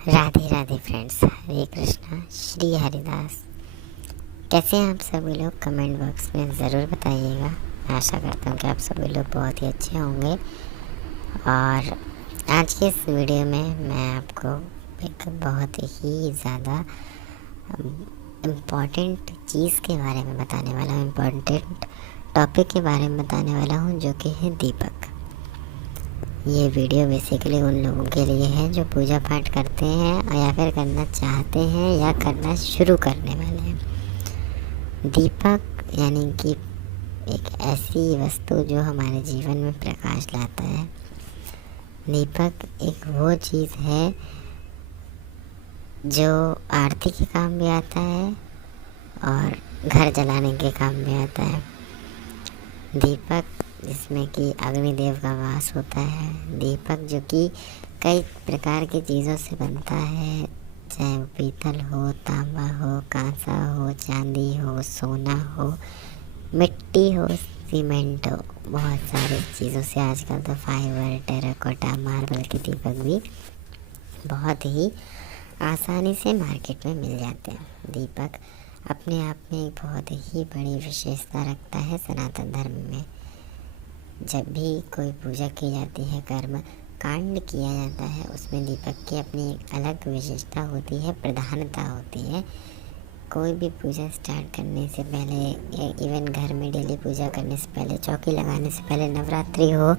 Radhe Radhe friends, हरे कृष्णा, श्री हरिदास। कैसे हैं आप सभी लोग? कमेंट बॉक्स में ज़रूर बताइएगा। मैं आशा करता हूँ कि आप सभी लोग बहुत ही अच्छे होंगे। और आज के इस वीडियो में मैं आपको एक बहुत ही ज़्यादा इम्पॉर्टेंट चीज़ के बारे में बताने वाला हूँ, इम्पॉर्टेंट टॉपिक के बारे में बताने वाला हूँ, जो कि है दीपक। ये वीडियो बेसिकली उन लोगों के लिए है जो पूजा पाठ करते हैं या फिर करना चाहते हैं या करना शुरू करने वाले हैं। दीपक यानी कि एक ऐसी वस्तु जो हमारे जीवन में प्रकाश लाता है। दीपक एक वो चीज़ है जो आरती के काम भी आता है और घर जलाने के काम भी आता है। दीपक जिसमें कि अग्निदेव का वास होता है। दीपक जो कि कई प्रकार की चीज़ों से बनता है, चाहे वो पीतल हो, तांबा हो, कांसा हो, चांदी हो, सोना हो, मिट्टी हो, सीमेंट हो, बहुत सारी चीज़ों से। आजकल तो फाइबर, टेराकोटा, मार्बल के दीपक भी बहुत ही आसानी से मार्केट में मिल जाते हैं। दीपक अपने आप में एक बहुत ही बड़ी विशेषता रखता है सनातन धर्म में। जब भी कोई पूजा की जाती है, कर्म कांड किया जाता है, उसमें दीपक की अपनी एक अलग विशेषता होती है, प्रधानता होती है। कोई भी पूजा स्टार्ट करने से पहले, इवन घर में डेली पूजा करने से पहले, चौकी लगाने से पहले, नवरात्रि हो,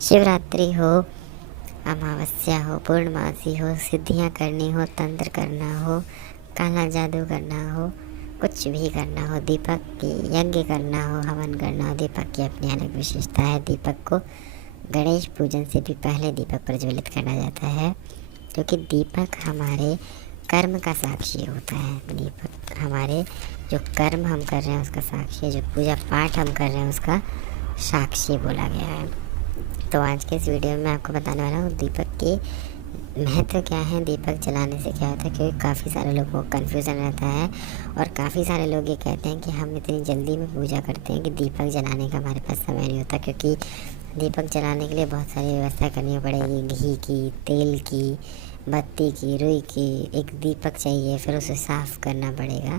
शिवरात्रि हो, अमावस्या हो, पूर्णमासी हो, सिद्धियां करनी हो, तंत्र करना हो, काला जादू करना हो, कुछ भी करना हो, दीपक की यज्ञ करना हो, हवन करना हो, दीपक की अपनी अलग विशेषता है। दीपक को गणेश पूजन से भी पहले दीपक प्रज्वलित करना जाता है, क्योंकि दीपक हमारे कर्म का साक्षी होता है। दीपक हमारे जो कर्म हम कर रहे हैं उसका साक्षी है, जो पूजा पाठ हम कर रहे हैं उसका साक्षी बोला गया है। तो आज के इस वीडियो में आपको बताने वाला हूँ दीपक के महत्व क्या है, दीपक जलाने से क्या होता है। क्योंकि काफ़ी सारे लोगों को कन्फ्यूज़न रहता है और काफ़ी सारे लोग ये कहते हैं कि हम इतनी जल्दी में पूजा करते हैं कि दीपक जलाने का हमारे पास समय नहीं होता, क्योंकि दीपक जलाने के लिए बहुत सारी व्यवस्था करनी पड़ेगी, घी की, तेल की, बत्ती की, रुई की, एक दीपक चाहिए, फिर उसे साफ़ करना पड़ेगा।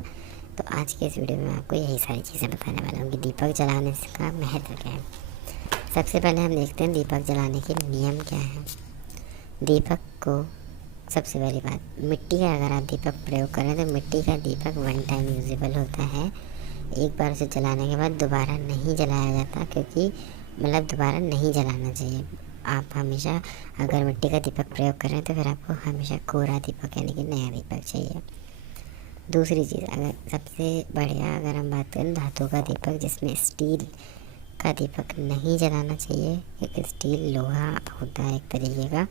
तो आज के इस वीडियो में आपको यही सारी चीज़ें बताने वाला हूँ कि दीपक जलाने का महत्व क्या है। सबसे पहले हम देखते हैं दीपक जलाने के नियम क्या हैं। दीपक को सबसे पहली बात, मिट्टी का अगर आप दीपक प्रयोग करें तो मिट्टी का दीपक वन टाइम यूजेबल होता है। एक बार उसे जलाने के बाद दोबारा नहीं जलाया जाता, क्योंकि मतलब दोबारा नहीं जलाना चाहिए। आप हमेशा अगर मिट्टी का दीपक प्रयोग करें तो फिर आपको हमेशा कोरा दीपक यानी कि नया दीपक चाहिए। दूसरी चीज़, अगर सबसे बढ़िया अगर हम बात करें धातु का दीपक, जिसमें स्टील का दीपक नहीं जलाना चाहिए, क्योंकि स्टील लोहा होता है एक तरीके का।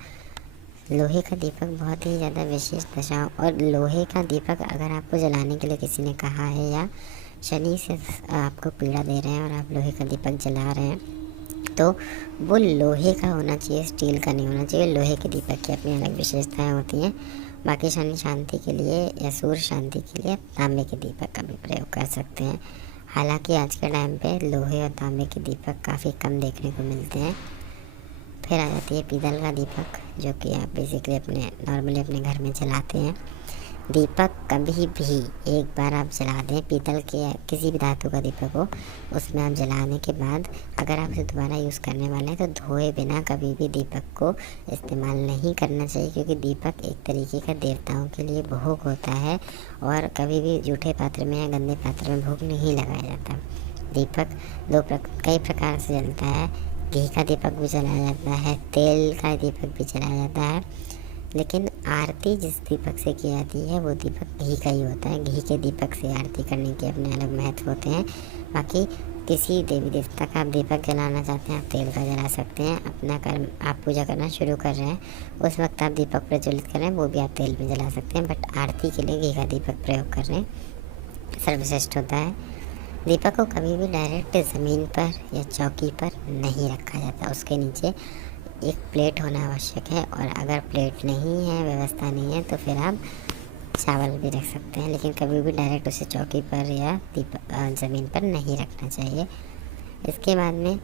लोहे का दीपक बहुत ही ज़्यादा विशेष दशाओं, और लोहे का दीपक अगर आपको जलाने के लिए किसी ने कहा है या शनि से आपको पीड़ा दे रहे हैं और आप लोहे का दीपक जला रहे हैं, तो वो लोहे का होना चाहिए, स्टील का नहीं होना चाहिए। लोहे के दीपक की अपनी अलग विशेषताएं होती हैं। बाकी शनि शांति के लिए या सूर्य शांति के लिए तांबे के दीपक का भी प्रयोग कर सकते हैं। हालांकि आज के टाइम पे लोहे और तांबे के दीपक काफ़ी कम देखने को मिलते हैं। फिर आ जाती है पीतल का दीपक, जो कि आप बेसिकली नॉर्मली अपने घर में जलाते हैं। दीपक कभी भी एक बार आप जला दें, पीतल के या किसी भी धातु का दीपक हो, उसमें आप जलाने के बाद अगर आप उसे दोबारा यूज़ करने वाले हैं तो धोए बिना कभी भी दीपक को इस्तेमाल नहीं करना चाहिए, क्योंकि दीपक एक तरीके का देवताओं के लिए भोग होता है और कभी भी जूठे पात्र में या गंदे पात्र में भोग नहीं लगाया जाता। दीपक कई प्रकार से जलता है। घी का दीपक भी जलाया जाता है, तेल का दीपक भी जलाया जाता है, लेकिन आरती जिस दीपक से की जाती है वो दीपक घी का ही होता है। घी के दीपक से आरती करने के अपने अलग महत्व होते हैं। बाकी किसी देवी देवता का आप दीपक जलाना चाहते हैं, आप तेल का जला सकते हैं। अपना कर्म आप पूजा करना शुरू कर रहे हैं, उस वक्त आप दीपक प्रज्वलित कर रहे हैं, वो भी आप तेल में जला सकते हैं। बट आरती के लिए घी का दीपक प्रयोग कर रहे हैं, सर्वश्रेष्ठ होता है। दीपक को कभी भी डायरेक्ट ज़मीन पर या चौकी पर नहीं रखा जाता, उसके नीचे एक प्लेट होना आवश्यक है। और अगर प्लेट नहीं है, व्यवस्था नहीं है, तो फिर आप चावल भी रख सकते हैं, लेकिन कभी भी डायरेक्ट उसे चौकी पर या ज़मीन पर नहीं रखना चाहिए। इसके बाद में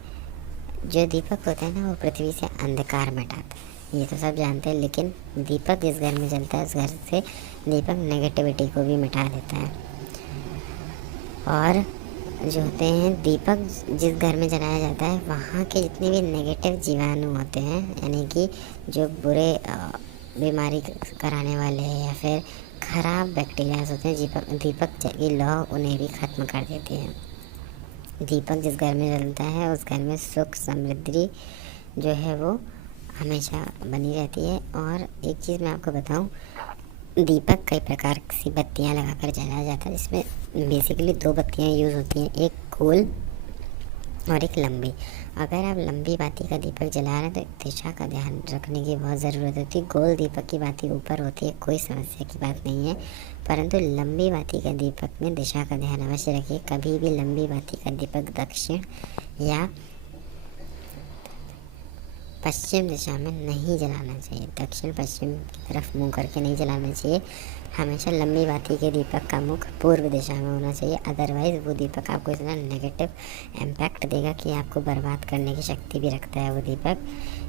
जो दीपक होता है ना, वो पृथ्वी से अंधकार मिटाता है। ये तो सब जानते हैं, लेकिन दीपक जिस घर में जलता है उस घर से दीपक नेगेटिविटी को भी मिटा देता है। और जो होते हैं दीपक जिस घर में जलाया जाता है वहाँ के जितने भी नेगेटिव जीवाणु होते हैं, यानी कि जो बुरे बीमारी कराने वाले या फिर ख़राब बैक्टीरियाज होते हैं, दीपक की लौ उन्हें भी ख़त्म कर देती है। दीपक जिस घर में जलता है उस घर में सुख समृद्धि जो है वो हमेशा बनी रहती है। और एक चीज़ मैं आपको बताऊं, दीपक कई प्रकार की बत्तियां लगाकर जलाया जाता है, जिसमें बेसिकली 2 बत्तियां यूज़ होती हैं, एक गोल और एक लंबी। अगर आप लंबी बाती का दीपक जला रहे हैं तो दिशा का ध्यान रखने की बहुत ज़रूरत होती है। गोल दीपक की बाती ऊपर होती है, कोई समस्या की बात नहीं है, परंतु लंबी बाती का दीपक में दिशा का ध्यान अवश्य रखिए। कभी भी लंबी बाती का दीपक दक्षिण या पश्चिम दिशा में नहीं जलाना चाहिए। दक्षिण पश्चिम की तरफ मुंह करके नहीं जलाना चाहिए। हमेशा लंबी बाती के दीपक का मुख पूर्व दिशा में होना चाहिए, अदरवाइज़ वो दीपक आपको इतना नेगेटिव इम्पैक्ट देगा कि आपको बर्बाद करने की शक्ति भी रखता है वो दीपक।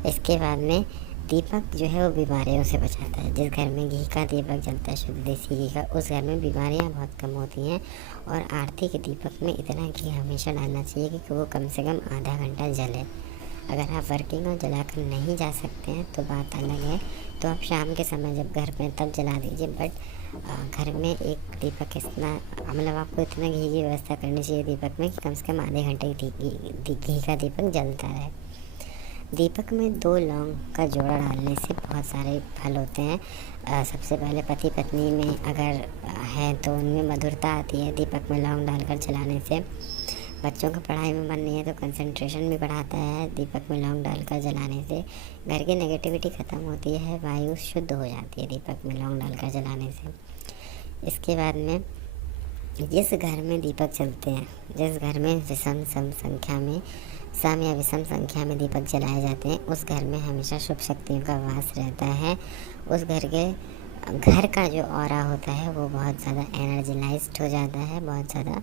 इसके बाद में दीपक जो है वो बीमारियों से बचाता है। जिस घर में घी का दीपक जलता है, शुद्ध देसी घी का, उस घर में बीमारियां बहुत कम होती हैं। और आरती के दीपक में इतना घी हमेशा डालना चाहिए कि वो कम से कम आधा घंटा जले। अगर आप वर्किंग और जलाकर नहीं जा सकते हैं तो बात अलग है, तो आप शाम के समय जब घर में तब जला दीजिए। बट घर में एक दीपक इतना, मतलब आपको इतना घी की व्यवस्था करनी चाहिए दीपक में कि कम से कम आधे घंटे घी का दीपक जलता रहे। दीपक में 2 लौंग का जोड़ा डालने से बहुत सारे फल होते हैं। सबसे पहले पति पत्नी में अगर है तो उनमें मधुरता आती है दीपक में लौंग डालकर जलाने से। बच्चों का पढ़ाई में मन नहीं है तो कंसंट्रेशन भी बढ़ाता है दीपक में लौंग डालकर जलाने से। घर की नेगेटिविटी ख़त्म होती है, वायु शुद्ध हो जाती है दीपक में लौंग डालकर जलाने से। इसके बाद में जिस घर में दीपक जलते हैं, जिस घर में विषम सम संख्या में सम या विषम संख्या में दीपक जलाए जाते हैं, उस घर में हमेशा शुभ शक्तियों का वास रहता है। उस घर का जो ऑरा होता है वो बहुत ज़्यादा एनर्जिलाइज्ड हो जाता है, बहुत ज़्यादा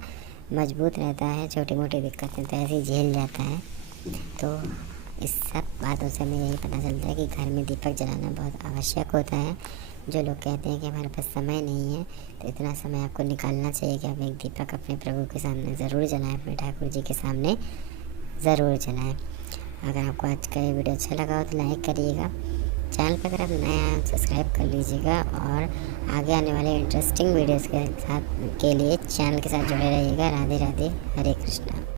मजबूत रहता है। छोटी मोटी दिक्कतें तो ऐसे ही झेल जाता है। तो इस सब बातों से हमें यही पता चलता है कि घर में दीपक जलाना बहुत आवश्यक होता है। जो लोग कहते हैं कि हमारे पास समय नहीं है, तो इतना समय आपको निकालना चाहिए कि आप एक दीपक अपने प्रभु के सामने ज़रूर जलाएं, अपने ठाकुर जी के सामने ज़रूर जलाएं। अगर आपको आज का ये वीडियो अच्छा लगा हो तो लाइक करिएगा। चैनल पर अगर आप नए हैं सब्सक्राइब कर लीजिएगा, और आगे आने वाले इंटरेस्टिंग वीडियोज़ के लिए चैनल के साथ जुड़े रहिएगा। राधे राधे, हरे कृष्णा।